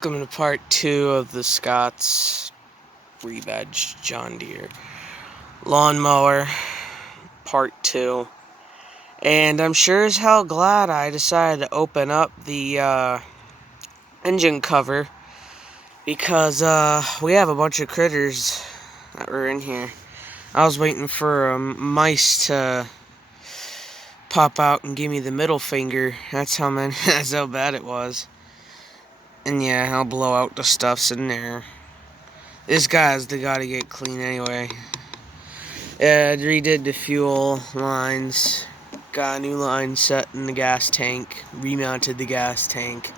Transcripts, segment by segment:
Welcome to part 2 of the Scott's rebadged John Deere lawnmower, part 2. And I'm sure as hell glad I decided to open up the engine cover because we have a bunch of critters that were in here. I was waiting for mice to pop out and give me the middle finger. That's how bad it was. And yeah, I'll blow out the stuffs in there. This guy's the guy to get clean anyway. Yeah, I redid the fuel lines. Got a new line set in the gas tank. Remounted the gas tank.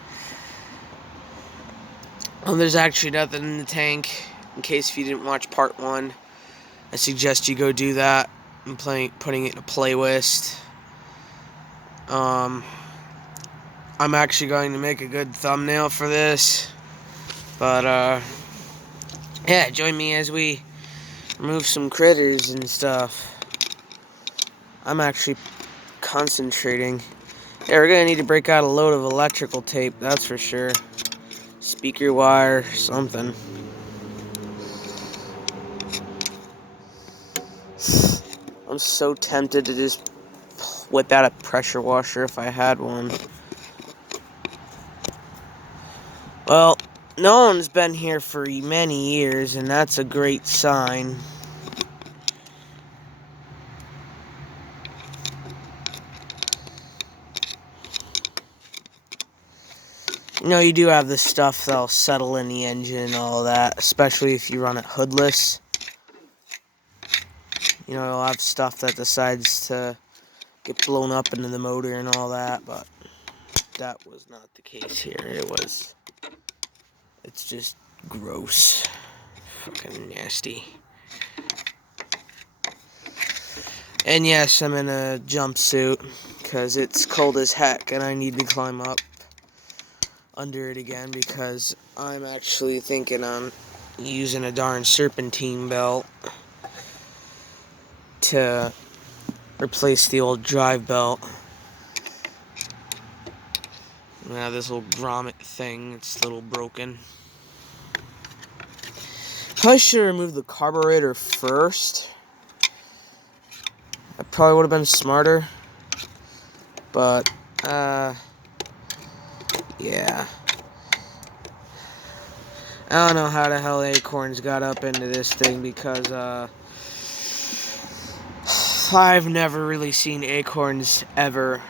There's actually nothing in the tank. In case if you didn't watch part 1, I suggest you go do that and putting it in a playlist. I'm actually going to make a good thumbnail for this. But, yeah, join me as we remove some critters and stuff. I'm actually concentrating. Yeah, we're gonna need to break out a load of electrical tape, that's for sure. Speaker wire, something. I'm so tempted to just whip out a pressure washer if I had one. Well, no one's been here for many years, and that's a great sign. You know, you do have the stuff that'll settle in the engine and all that, especially if you run it hoodless. You know, you'll have stuff that decides to get blown up into the motor and all that, but that was not the case here. It's just gross. Fucking nasty. And yes, I'm in a jumpsuit because it's cold as heck and I need to climb up under it again because I'm actually thinking on using a darn serpentine belt to replace the old drive belt. Now this little grommet thing, it's a little broken. Probably should have removed the carburetor first. That probably would have been smarter. But, yeah. I don't know how the hell acorns got up into this thing because, I've never really seen acorns ever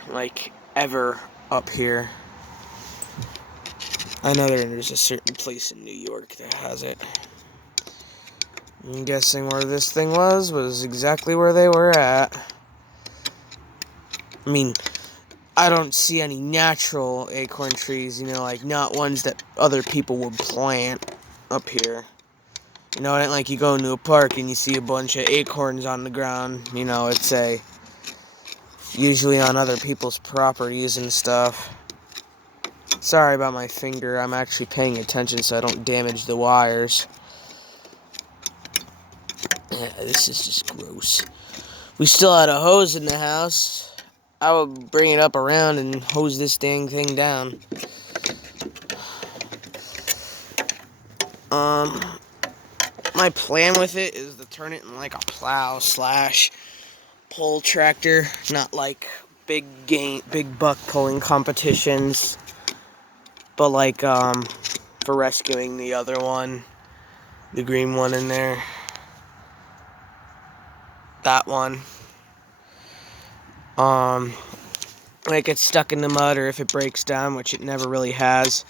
up here. I know there's a certain place in New York that has it. I'm guessing where this thing was exactly where they were at. I mean, I don't see any natural acorn trees, you know, like not ones that other people would plant up here. You know, it ain't like you go into a park and you see a bunch of acorns on the ground. You know, it's usually on other people's properties and stuff. Sorry about my finger. I'm actually paying attention so I don't damage the wires. Yeah, this is just gross. We still had a hose in the house. I would bring it up around and hose this dang thing down. My plan with it is to turn it in like a plow / pull tractor, not like big buck pulling competitions, but like for rescuing the other one, the green one in there, that one. When it gets stuck in the mud or if it breaks down, which it never really has.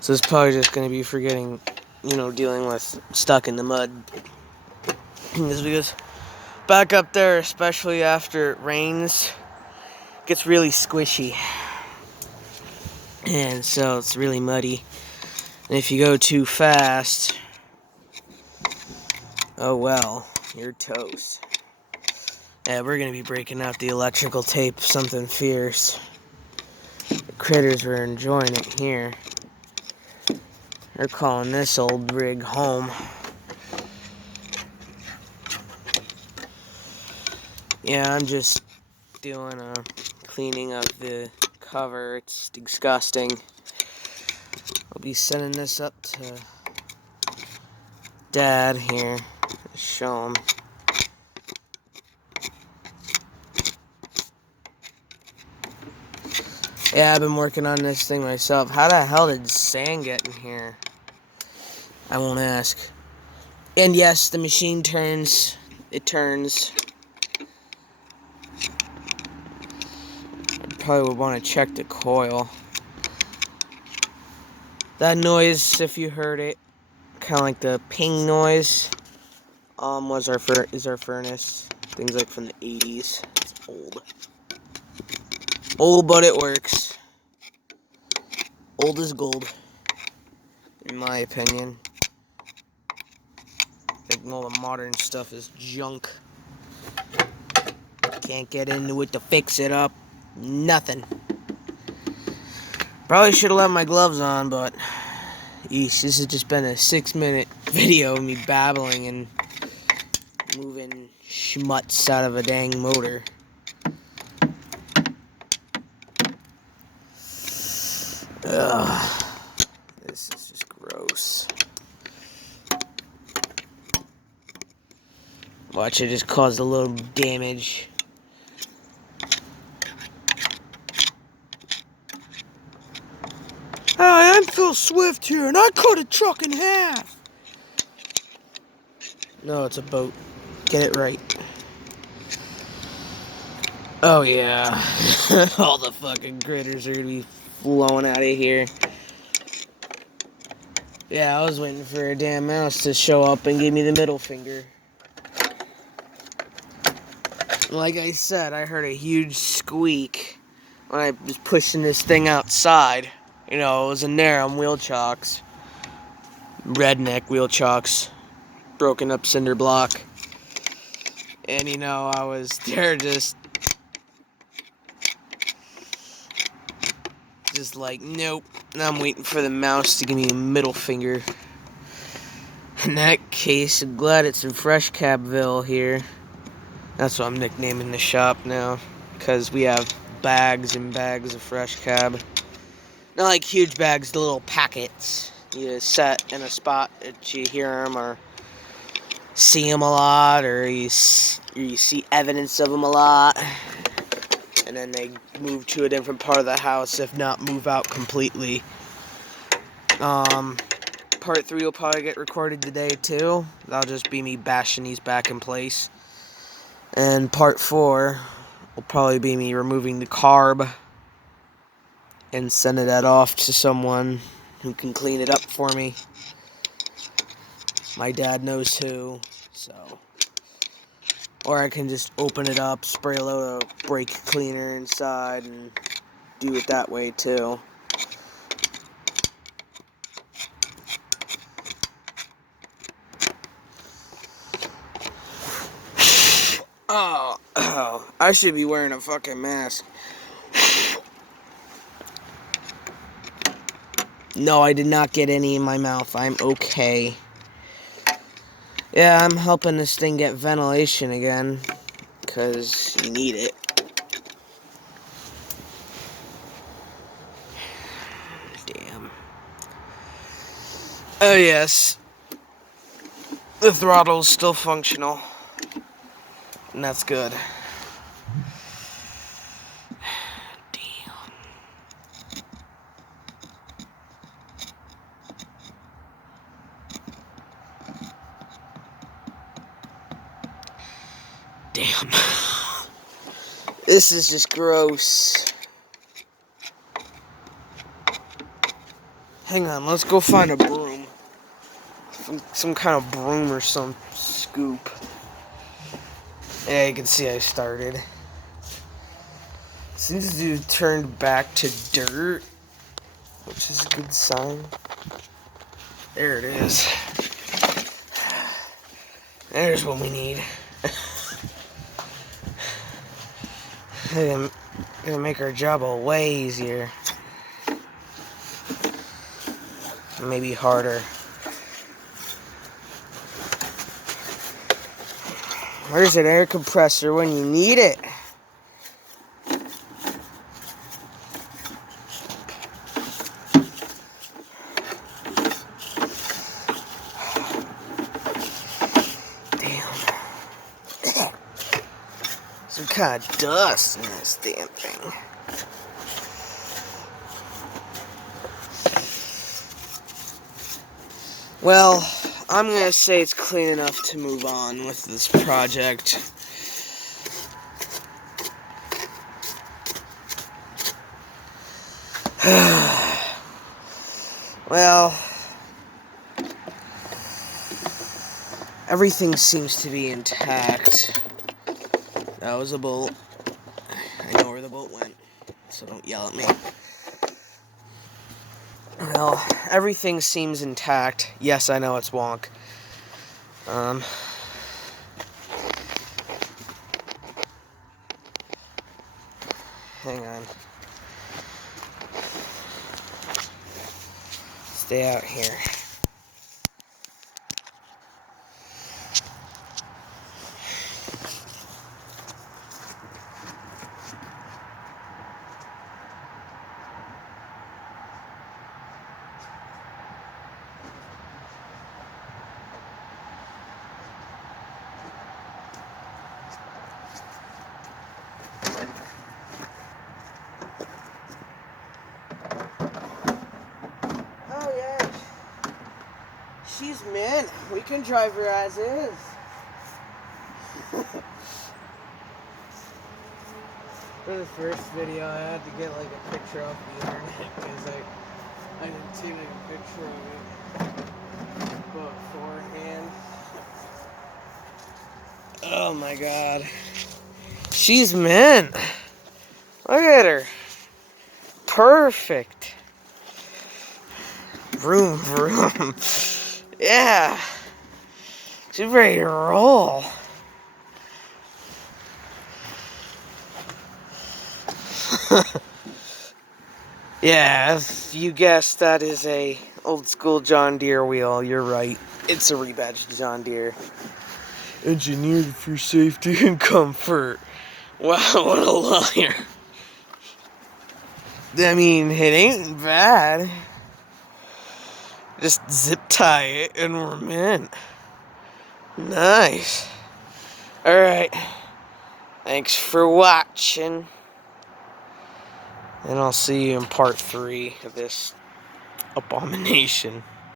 So it's probably just going to be for getting, dealing with stuck in the mud. Because back up there, especially after it rains, it gets really squishy. And so it's really muddy. And if you go too fast, oh well, you're toast. Yeah, we're going to be breaking out the electrical tape, something fierce. The critters are enjoying it here. They're calling this old rig home. Yeah, I'm just doing a cleaning of the cover. It's disgusting. I'll be sending this up to Dad here to show him. Yeah, I've been working on this thing myself. How the hell did sand get in here? I won't ask. And yes, the machine turns. It turns. I probably would want to check the coil. That noise, if you heard it, kind of like the ping noise, is our furnace. Things like from the 80s. It's old. Old, but it works. Old as gold, in my opinion. I think all the modern stuff is junk. Can't get into it to fix it up. Nothing. Probably should have left my gloves on, but yeesh, this has just been a 6-minute video of me babbling and moving schmutz out of a dang motor. Ugh. This is just gross. Watch, it just caused a little damage. Hi, I'm Phil Swift here, and I cut a truck in half. No, it's a boat. Get it right. Oh, yeah. All the fucking critters are gonna be flowing out of here. Yeah, I was waiting for a damn mouse to show up and give me the middle finger. Like I said, I heard a huge squeak when I was pushing this thing outside. You know, it was in there on wheel chocks. Redneck wheel chocks. Broken up cinder block. And you know, I was there just like, nope. Now I'm waiting for the mouse to give me a middle finger. In that case, I'm glad it's in Fresh Cabville here. That's what I'm nicknaming the shop now. Because we have bags and bags of Fresh Cab. Not like huge bags, the little packets. You set in a spot that you hear them or see them a lot, or you see evidence of them a lot. And then they move to a different part of the house, if not move out completely. Part 3 will probably get recorded today too. That'll just be me bashing these back in place. And part 4 will probably be me removing the carb and sending that off to someone who can clean it up for me. My dad knows who, so. Or I can just open it up, spray a load of brake cleaner inside, and do it that way too. Oh, I should be wearing a fucking mask. No, I did not get any in my mouth. I'm okay. Yeah, I'm helping this thing get ventilation again, because you need it. Damn. Oh, yes. The throttle's still functional. And that's good. Damn. This is just gross. Hang on, let's go find a broom. Some kind of broom or some scoop. Yeah, you can see I started. Seems to have turned back to dirt, which is a good sign. There it is. There's what we need. Gonna make our job a way easier. Maybe harder. Where's an air compressor when you need it? kind of dust in this damn thing. Well, I'm gonna say it's clean enough to move on with this project. Well, everything seems to be intact. That was a bolt. I know where the bolt went, so don't yell at me. Well, everything seems intact. Yes, I know it's wonk. Hang on. Stay out here. Oh yeah, she's mint. We can drive her as is. For the first video, I had to get like a picture off the internet because I didn't see like a picture of it beforehand. Oh my god, she's mint. Look at her, perfect. Vroom vroom. Yeah, she's ready to roll. Yeah, if you guessed that is a old school John Deere wheel, you're right. It's a rebadged John Deere. Engineered for safety and comfort. Wow, what a liar. I mean, it ain't bad. Just zip tie it and we're mint. Nice. Alright. Thanks for watching. And I'll see you in part 3 of this abomination.